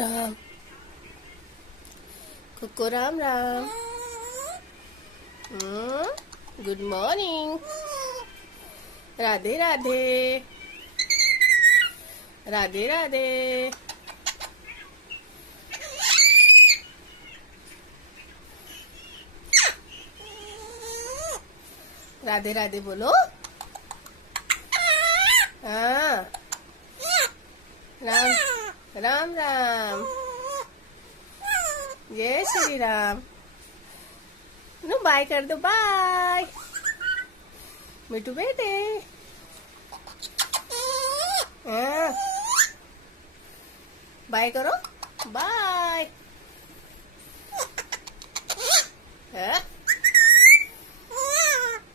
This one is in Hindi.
राम कुको राम राम। Good morning. राधे राधे राधे राधे। राधे राधे बोलो। हाँ राम राम राम। जय श्री राम। नु बाय कर दो, बाय मिठू बेटे। हाँ बाय करो, बाय। हाँ